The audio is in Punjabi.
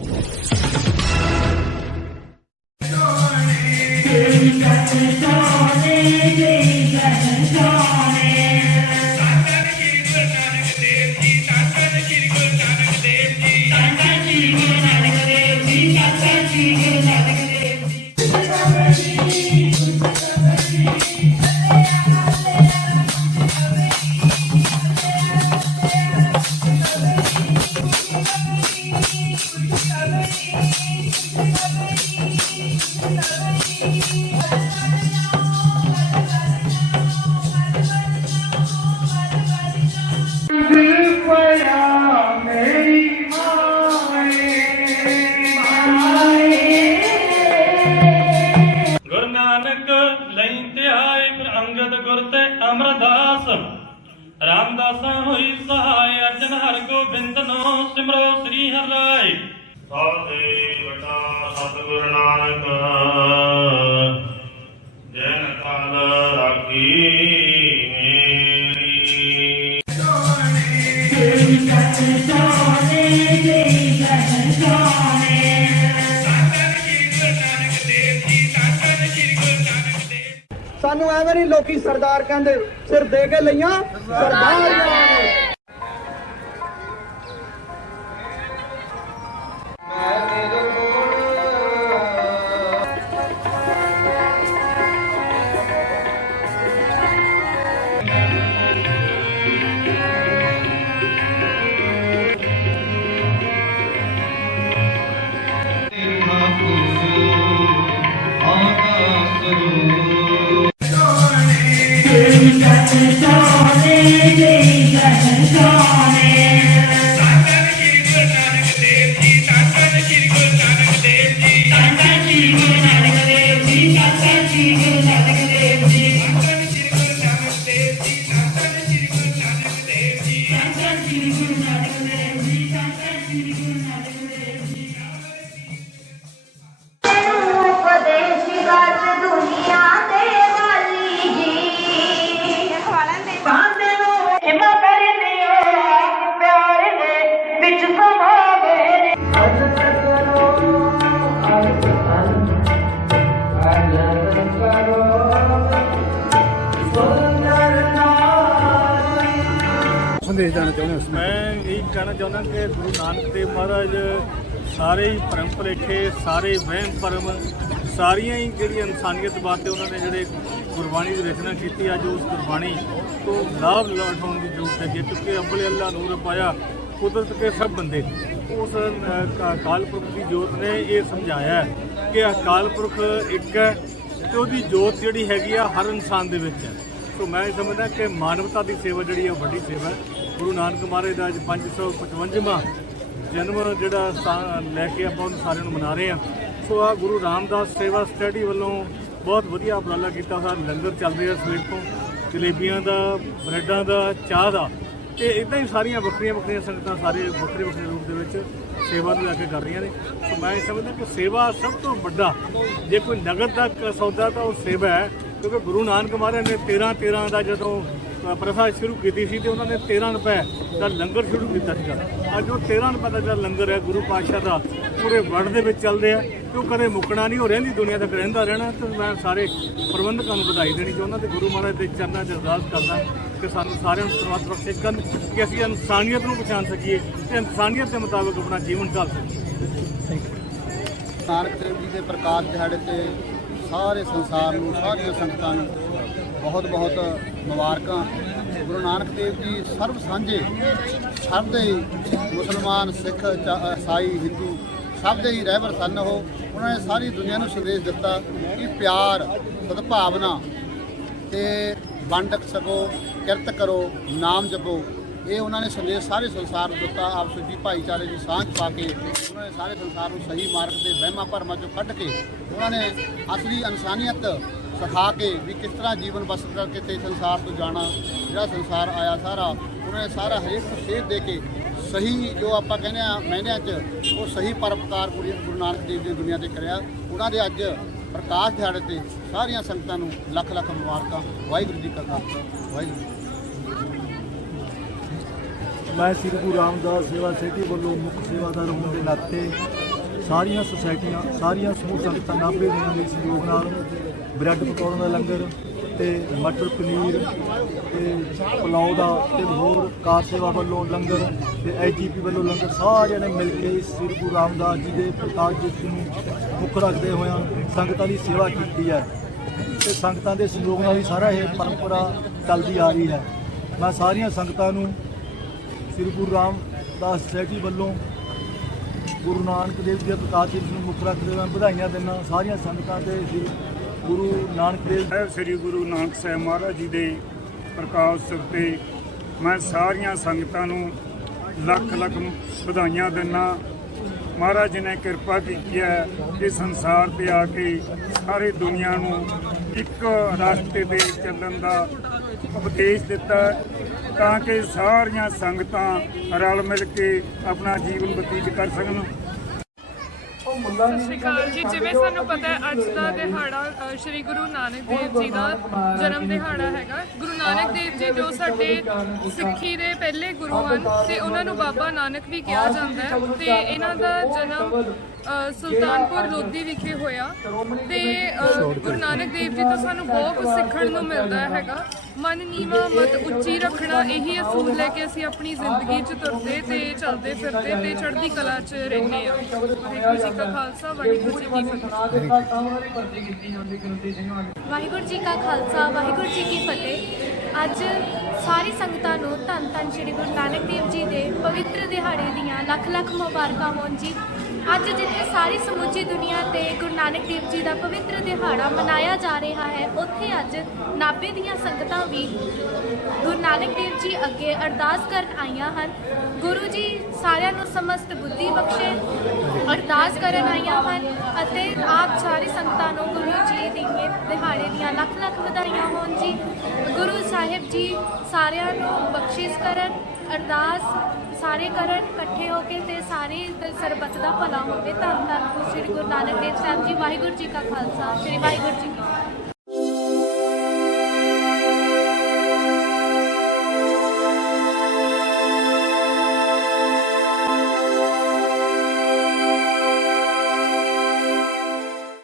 ਗੁਰੂ ਗੋਬਿੰਦ ਨੋ ਸਿਮਰੋ ਸ੍ਰੀ ਹਰਿ ਸਾਧੇ ਵਟਾ ਸਤਿਗੁਰ ਨਾਨਕ ਜਨ ਕਾਲ ਰਾਖੀ ਮੇਰੀ। ਸਾਨੂੰ ਐਵੇਂ ਨਹੀਂ ਲੋਕੀ ਸਰਦਾਰ ਕਹਿੰਦੇ ਸਿਰ ਦੇ ਕੇ ਲਈਆਂ ਸਰਦਾਰ ਸੰਦੇਸ਼ ਦੇਣਾ ਚਾਹੁੰਦੇ ਹੋ ਮੈਂ ਇਹ ਕਹਿਣਾ ਚਾਹੁੰਦਾ ਕਿ ਗੁਰੂ ਨਾਨਕ ਦੇਵ ਮਹਾਰਾਜ ਸਾਰੇ ਹੀ ਭਰਮ ਭੁਲੇਖੇ, ਸਾਰੇ ਵਹਿਮ ਭਰਮ, ਸਾਰੀਆਂ ਹੀ ਜਿਹੜੀ ਇਨਸਾਨੀਅਤ ਬਾਤੇ ਉਹਨਾਂ ਨੇ ਜਿਹੜੇ ਗੁਰਬਾਣੀ ਦੀ ਰਚਨਾ ਕੀਤੀ, ਅੱਜ ਉਸ ਗੁਰਬਾਣੀ ਤੋਂ ਲਾਭ ਉਠਾਉਣ ਦੀ ਜ਼ਰੂਰਤ ਹੈ ਜੇ ਕਿਉਂਕਿ ਅੱਬਲ ਅੱਲਾ ਨੂਰ ਪਾਇਆ, ਕੁਦਰਤ ਕੇ ਸਭ ਬੰਦੇ। ਉਸ ਅਕਾਲ ਪੁਰਖ ਦੀ ਜੋਤ ਨੇ ਇਹ ਸਮਝਾਇਆ ਕਿ ਅਕਾਲ ਪੁਰਖ ਇੱਕ ਹੈ ਤੇ ਉਹਦੀ ਜੋਤ ਜਿਹੜੀ ਹੈਗੀ ਆ ਹਰ ਇਨਸਾਨ ਦੇ ਵਿੱਚ ਹੈ। ਸੋ ਮੈਂ ਇਹ ਸਮਝਦਾ ਕਿ ਮਾਨਵਤਾ ਦੀ ਸੇਵਾ ਜਿਹੜੀ ਹੈ ਉਹ ਵੱਡੀ ਸੇਵਾ ਹੈ। ਗੁਰੂ ਨਾਨਕ ਮਹਾਰਾਜ ਦਾ ਅੱਜ 555ਵਾਂ ਜਨਮ ਜਿਹੜਾ ਸਥਾਨ ਲੈ ਕੇ ਆਪਾਂ ਉਹਨੂੰ ਸਾਰਿਆਂ ਨੂੰ ਮਨਾ ਰਹੇ ਹਾਂ। ਸੋ ਆ ਗੁਰੂ ਰਾਮਦਾਸ ਸੇਵਾ ਸਟੱਡੀ ਵੱਲੋਂ ਬਹੁਤ ਵਧੀਆ ਉਪਰਾਲਾ ਕੀਤਾ ਸਾ। ਲੰਗਰ ਚੱਲ ਰਿਹਾ ਸਵੇਰ ਤੋਂ। ਜਲੇਬੀਆਂ ਦਾ, ਬ੍ਰੈਡਾਂ ਦਾ, ਚਾਹ ਦਾ। ਤੇ ਇਦਾਂ ਹੀ ਸਾਰੀਆਂ ਵੱਖਰੀਆਂ ਵੱਖਰੀਆਂ ਸੰਗਤਾਂ ਸਾਰੇ ਵੱਖਰੇ ਵੱਖਰੇ ਰੂਪ ਦੇ ਵਿੱਚ ਸੇਵਾ ਨੂੰ ਲੈ ਕੇ ਕਰ ਰਹੀਆਂ ਨੇ। ਸੋ ਮੈਂ ਇਹ ਸਮਝਦਾ ਕਿ ਸੇਵਾ ਸਭ ਤੋਂ ਵੱਡਾ, ਜੇ ਕੋਈ ਨਗਦ ਦਾ ਸੌਦਾ ਤਾਂ ਉਹ ਸੇਵਾ ਹੈ। ਕਿਉਂਕਿ ਗੁਰੂ ਨਾਨਕ ਮਹਾਰਾਜ ਨੇ 13 13 ਦਾ ਜਦੋਂ ਪ੍ਰਥਾ ਸ਼ੁਰੂ ਕੀਤੀ ਸੀ ਤੇ ਉਹਨਾਂ ਨੇ 13 ਰੁਪਏ ਦਾ ਲੰਗਰ ਸ਼ੁਰੂ ਕੀਤਾ ਸੀਗਾ। ਅੱਜ ਉਹ 13 ਰੁਪਏ ਦਾ ਜਿਹੜਾ ਲੰਗਰ ਹੈ ਗੁਰੂ ਪਾਤਸ਼ਾਹ ਦਾ ਪੂਰੇ ਵਰਲਡ ਦੇ ਵਿੱਚ ਚੱਲ ਰਿਹਾ ਤੇ ਉਹ ਕਦੇ ਮੁੱਕਣਾ ਨਹੀਂ ਹੋ ਰਹਿੰਦੀ ਦੁਨੀਆ ਤੱਕ ਰਹਿੰਦਾ ਰਹਿਣਾ ਤੇ ਮੈਂ ਸਾਰੇ ਪ੍ਰਬੰਧਕਾਂ ਨੂੰ ਵਧਾਈ ਦੇਣੀ ਚਾਹੁੰਦਾ ਤੇ ਗੁਰੂ ਮਹਾਰਾਜ ਦੇ ਚਰਨਾਂ 'ਚ ਅਰਦਾਸ ਕਰਦਾ ਕਿ ਸਾਨੂੰ ਸਾਰਿਆਂ ਨੂੰ ਸਰਬੱਤ ਬਖਸ਼ੇ ਕਰਨ ਕਿ ਅਸੀਂ ਇਨਸਾਨੀਅਤ ਨੂੰ ਪਛਾਣ ਸਕੀਏ ਤੇ ਇਨਸਾਨੀਅਤ ਦੇ ਮੁਤਾਬਕ ਆਪਣਾ ਜੀਵਨ ਢਾਲ ਸਕੀਏ। ਨਾਨਕ ਦੇਵ ਜੀ ਦੇ ਪ੍ਰਕਾਸ਼ ਦਿਹਾੜੇ ਤੇ ਸਾਰੇ ਸੰਸਾਰ ਨੂੰ, ਸਾਰੀਆਂ ਸੰਗਤਾਂ ਨੂੰ ਬਹੁਤ ਬਹੁਤ ਮੁਬਾਰਕਾਂ। ਗੁਰੂ ਨਾਨਕ ਦੇਵ ਜੀ ਸਰਬ ਸਾਂਝੇ, ਸਭ ਦੇ ਹੀ ਮੁਸਲਮਾਨ, ਸਿੱਖ, ਚਾ- ਈਸਾਈ, ਹਿੰਦੂ ਸਭ ਦੇ ਹੀ ਰਹਿਬਰ ਸਨ ਉਹ। ਉਹਨਾਂ ਨੇ ਸਾਰੀ ਦੁਨੀਆ ਨੂੰ ਸੰਦੇਸ਼ ਦਿੱਤਾ ਕਿ ਪਿਆਰ, ਸਦਭਾਵਨਾ ਤੇ ਵੰਡ ਸਕੋ, ਕਿਰਤ ਕਰੋ, ਨਾਮ ਜਪੋ। ਇਹ ਉਹਨਾਂ ਨੇ ਸੰਦੇਸ਼ ਸਾਰੇ ਸੰਸਾਰ ਨੂੰ ਦਿੱਤਾ, ਆਪਸ ਭਾਈਚਾਰੇ ਦੀ ਸਾਂਝ ਪਾ ਕੇ ਉਹਨਾਂ ਨੇ ਸਾਰੇ ਸੰਸਾਰ ਨੂੰ ਸਹੀ ਮਾਰਗ ਤੇ ਵਹਿਮਾਂ ਭਰਮਾਂ ਚੋਂ ਕੱਢ ਕੇ ਉਹਨਾਂ ਨੇ ਅਸਲੀ ਇਨਸਾਨੀਅਤ ਸਿਖਾ ਕੇ ਵੀ ਕਿਸ ਤਰ੍ਹਾਂ ਜੀਵਨ ਬਸਰ ਕਰਕੇ ਤੇ ਸੰਸਾਰ ਤੋਂ ਜਾਣਾ, ਜਿਹੜਾ ਸੰਸਾਰ ਆਇਆ ਸਾਰਾ, ਉਹਨਾਂ ਨੇ ਸਾਰਾ ਹਰੇਕ ਨੂੰ ਸੇਧ ਦੇ ਕੇ ਸਹੀ ਜੋ ਆਪਾਂ ਕਹਿੰਦੇ ਆ ਮਹੀਨਿਆਂ 'ਚ, ਉਹ ਸਹੀ ਪਰਪਕਾਰ ਗੁਰੂ ਗੁਰੂ ਨਾਨਕ ਦੇਵ ਜੀ ਨੇ ਦੁਨੀਆ ਤੇ ਕਰਿਆ। ਉਹਨਾਂ ਦੇ ਅੱਜ ਪ੍ਰਕਾਸ਼ ਦਿਹਾੜੇ ਤੇ ਸਾਰੀਆਂ ਸੰਗਤਾਂ ਨੂੰ ਲੱਖ ਲੱਖ ਮੁਬਾਰਕਾਂ। ਵਾਹਿਗੁਰੂ ਜੀ ਕਾ ਖਾਲਸਾ, ਵਾਹਿਗੁਰੂ ਜੀ ਮੈਂ ਸ੍ਰੀ ਗੁਰੂ ਰਾਮਦਾਸ ਸੇਵਾ ਸੋਸਾਇਟੀ ਵੱਲੋਂ ਮੁੱਖ ਸੇਵਾਦਾਰ ਹੋਣ ਦੇ ਨਾਤੇ ਸਾਰੀਆਂ ਸੁਸਾਇਟੀਆਂ, ਸਾਰੀਆਂ ਸਮੂਹ ਸੰਗਤਾਂ ਨਾਭੇ ਦੀਆਂ ਦੇ ਸਹਿਯੋਗ ਨਾਲ ਬ੍ਰੈਡ ਪਕੌੜਿਆਂ ਦਾ ਲੰਗਰ ਤੇ ਮਟਰ ਪਨੀਰ ਤੇ ਪੁਲਾਓ ਦਾ ਤੇ ਹੋਰ ਕਾਰ ਸੇਵਾ ਵੱਲੋਂ ਲੰਗਰ ਤੇ ਐਜੀਪੀ ਵੱਲੋਂ ਲੰਗਰ ਸਾਰਿਆਂ ਨੇ ਮਿਲ ਕੇ ਸ੍ਰੀ ਗੁਰੂ ਰਾਮਦਾਸ ਜੀ ਦੇ ਪ੍ਰਕਾਸ਼ ਦਿਵਸ ਨੂੰ ਮੁੱਖ ਰੱਖਦੇ ਹੋਇਆਂ ਸੰਗਤਾਂ ਦੀ ਸੇਵਾ ਕੀਤੀ ਹੈ ਤੇ ਸੰਗਤਾਂ ਦੇ ਸਹਿਯੋਗ ਨਾਲ ਹੀ ਸਾਰਾ ਇਹ ਪਰੰਪਰਾ ਚੱਲਦੀ ਆ ਰਹੀ ਹੈ। ਮੈਂ ਸਾਰੀਆਂ ਸੰਗਤਾਂ ਨੂੰ ਸ੍ਰੀ ਗੁਰੂ ਰਾਮਦਾਸ ਸੋਸਾਇਟੀ ਵੱਲੋਂ ਗੁਰੂ ਨਾਨਕ ਦੇਵ ਜੀ ਦੇ ਪ੍ਰਕਾਸ਼ ਦਿਵਸ ਨੂੰ ਮੁੱਖ ਰੱਖਦੇ ਹੋਏ ਵਧਾਈਆਂ ਦਿੰਦਾ ਸਾਰੀਆਂ ਸੰਗਤਾਂ ਤੇ ਸ੍ਰੀ ਗੁਰੂ ਨਾਨਕ ਦੇਵ ਸਾਹਿਬ, ਸ੍ਰੀ ਗੁਰੂ ਨਾਨਕ ਸਾਹਿਬ ਮਹਾਰਾਜ ਜੀ ਦੇ ਪ੍ਰਕਾਸ਼ ਉਤਸਵ ਤੇ ਮੈਂ ਸਾਰੀਆਂ ਸੰਗਤਾਂ ਨੂੰ ਲੱਖ ਲੱਖ ਵਧਾਈਆਂ ਦਿੰਦਾ ਮਹਾਰਾਜ ਜੀ ਨੇ ਕਿਰਪਾ ਕੀਤੀ ਹੈ ਕਿ ਸੰਸਾਰ ਤੇ ਆ ਕੇ ਸਾਰੀ ਦੁਨੀਆ ਨੂੰ ਇੱਕ ਰਸਤੇ ਤੇ ਚੱਲਣ ਦਾ ਉਪਦੇਸ਼ ਦਿੱਤਾ ਤਾਂ ਕਿ ਸਾਰੀਆਂ ਸੰਗਤਾਂ ਰਲ ਮਿਲ ਕੇ ਆਪਣਾ ਜੀਵਨ ਬਤੀਤ ਕਰ ਸਕਣ। ਸਤਿ ਸ਼੍ਰੀ ਅਕਾਲ ਜੀ। ਜਿਵੇਂ ਸਾਨੂੰ ਪਤਾ ਹੈ ਅੱਜ ਦਾ ਦਿਹਾੜਾ ਅ, ਸ਼੍ਰੀ ਗੁਰੂ ਨਾਨਕ ਦੇਵ ਜੀ ਦਾ ਜਨਮ ਦਿਹਾੜਾ ਹੈਗਾ। ਗੁਰੂ ਨਾਨਕ ਦੇਵ ਜੀ ਜੋ ਸਾਡੇ ਸਿੱਖੀ ਦੇ ਪਹਿਲੇ ਗੁਰੂ ਹਨ ਤੇ ਉਹਨਾਂ ਨੂੰ ਬਾਬਾ ਨਾਨਕ ਵੀ ਕਿਹਾ ਜਾਂਦਾ ਹੈ ਤੇ ਇਹਨਾਂ ਦਾ ਜਨਮ ਅ, ਸੁਲਤਾਨਪੁਰ ਲੋਧੀ ਵਿਖੇ ਹੋਇਆ ਤੇ ਅ, ਗੁਰੂ ਨਾਨਕ ਦੇਵ ਜੀ ਤੋਂ ਸਾਨੂੰ ਬਹੁਤ ਕੁਝ ਸਿੱਖਣ ਨੂੰ ਮਿਲਦਾ ਹੈਗਾ। ਮਨ ਨੀਵਾ ਮਤ ਉੱਚੀ ਰੱਖਣਾ, ਇਹੀ ਅਸੂਲ ਲੈ ਕੇ ਅਸੀਂ ਆਪਣੀ ਜ਼ਿੰਦਗੀ 'ਚ ਤੁਰਦੇ ਤੇ ਚੱਲਦੇ ਫਿਰਦੇ ਤੇ ਚੜ੍ਹਦੀ ਕਲਾ 'ਚ ਰਹਿੰਦੇ ਆ ਵਾਹਿਗੁਰੂ ਜੀ ਕਾ ਖਾਲਸਾ, ਵਾਹਿਗੁਰੂ ਜੀ ਕੀ ਫਤਿਹ। ਵਾਹਿਗੁਰੂ ਜੀ ਕਾ ਖਾਲਸਾ, ਵਾਹਿਗੁਰੂ ਜੀ ਕੀ ਫਤਿਹ। ਅੱਜ ਸਾਰੀ ਸੰਗਤਾਂ ਨੂੰ ਧੰਨ ਧੰਨ ਸ਼੍ਰੀ ਗੁਰੂ ਨਾਨਕ ਦੇਵ ਜੀ ਦੇ ਪਵਿੱਤਰ ਦਿਹਾੜੇ ਦੀਆਂ ਲੱਖ ਲੱਖ ਮੁਬਾਰਕਾਂ ਹੋਣ ਜੀ। ਅੱਜ ਜਿੱਥੇ ਸਾਰੀ ਸਮੁੱਚੀ ਦੁਨੀਆ ਤੇ ਗੁਰੂ ਨਾਨਕ ਦੇਵ ਜੀ ਦਾ ਪਵਿੱਤਰ ਦਿਹਾੜਾ ਮਨਾਇਆ ਜਾ ਰਿਹਾ ਹੈ, ਉੱਥੇ ਅੱਜ ਨਾਭੇ ਦੀਆਂ ਸੰਗਤਾਂ ਵੀ ਗੁਰੂ ਨਾਨਕ ਦੇਵ ਜੀ ਅੱਗੇ ਅਰਦਾਸ ਕਰਨ ਆਈਆਂ ਹਨ। ਗੁਰੂ ਜੀ ਸਾਰਿਆਂ ਨੂੰ ਸਮਸਤ ਬੁੱਧੀ ਬਖਸ਼ੇ, ਅਰਦਾਸ ਕਰਨ ਆਈਆਂ ਹਨ ਅਤੇ ਆਪ ਸਾਰੀ ਸੰਗਤਾਂ ਨੂੰ ਗੁਰੂ ਜੀ ਦੀ ਦਿਹਾੜੇ ਦੀਆਂ ਲੱਖ ਲੱਖ ਵਧਾਈਆਂ ਹੋਣ ਜੀ। ਗੁਰੂ ਸਾਹਿਬ ਜੀ ਸਾਰਿਆਂ ਨੂੰ ਬਖਸ਼ਿਸ਼ ਕਰਨ, ਅਰਦਾਸ ਸਾਰੇ ਕਰਨ ਇਕੱਠੇ ਹੋ ਕੇ ਤੇ ਸਾਰੇ ਸਰਬੱਤ ਦਾ ਭਲਾ ਹੋਵੇ। ਧੰਨ ਧੰਨ ਸ੍ਰੀ ਗੁਰੂ ਨਾਨਕ ਦੇਵ ਸਾਹਿਬ ਜੀ, ਵਾਹਿਗੁਰੂ ਜੀ ਕਾ ਖਾਲਸਾ, ਸ੍ਰੀ ਵਾਹਿਗੁਰੂ ਜੀ ਕੀ